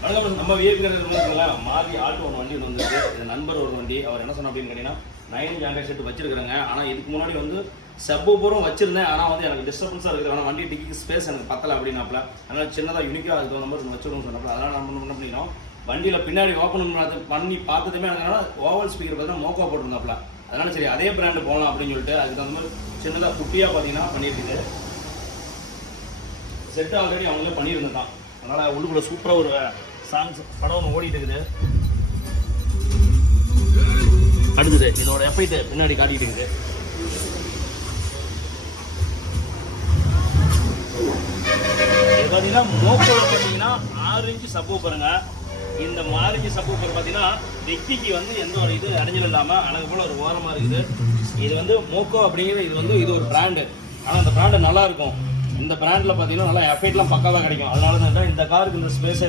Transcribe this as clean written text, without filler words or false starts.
வணக்கம். நம்ம விஐபிங்களா மாறி ஆல்டோ ஒன்று வண்டி ஒன்று வந்துருக்கு. இது நண்பர் ஒரு வண்டி. அவர் என்ன சொன்ன அப்படின்னு கேட்டீங்கன்னா 9 ஜாண்டர் செட் வச்சிருக்காங்க. ஆனால் இதுக்கு முன்னாடி வந்து சப்பூபரும் வச்சிருந்தேன். ஆனால் வந்து எனக்கு டிஸ்டர்பன்ஸாக இருக்குது. ஆனால் வண்டி டிக்கி ஸ்பேஸ் எனக்கு பத்தலை அப்படின்னாப்ல. அதனால் சின்னதாக யூனிக்காக அதுக்கு நம்பர் வச்சிருக்கோம்னு சொன்னப்பல அதனால் நம்ம என்ன பண்ணிக்கிறோம், வண்டியில் பின்னாடி ஓப்பன் பண்ணி பார்த்ததுமே எனக்கு ஓவல் ஸ்பீக்கர் பார்த்தீங்கன்னா மோக்கா போட்டிருந்தாப்ல. அதனால சரி அதே பிராண்டு போகலாம் அப்படின்னு சொல்லிட்டு அதுக்கு தகுந்த மாதிரி சின்னதாக குட்டியாக பார்த்தீங்கன்னா பண்ணியிருக்குது. செட் ஆல்ரெடி அவங்களே பண்ணியிருந்தான். அதனால் உள்ளுக்குள்ள சூப்பராக ஒரு சாங்ஸ் படம் ஒன்று ஓடிட்டு இருக்குது. அடுத்தது இதோட எஃபெக்ட் பின்னாடி காட்டிட்டு இருக்குது. இது பார்த்தீங்கன்னா மோக்கோவில் பார்த்தீங்கன்னா 6 இன்ச்சு சப்போ பாருங்க. இந்த 6 இன்ச்சு சப்போ பார்த்தீங்கன்னா வெக்கிக்கு வந்து எந்த ஒரு இது அடைஞ்சல் இல்லாமல் அழகு போல் ஒரு ஓரமாக இருக்குது. இது வந்து மோக்கோ அப்படிங்கிற இது ஒரு பிராண்டு. ஆனால் அந்த பிராண்டு நல்லா இருக்கும். இந்த பிராண்டில் பார்த்தீங்கன்னா நல்லா எஃபெக்ட்லாம் பக்காவாக கிடைக்கும். அதனால தான் இந்த காருக்கு இந்த ஸ்பேஸே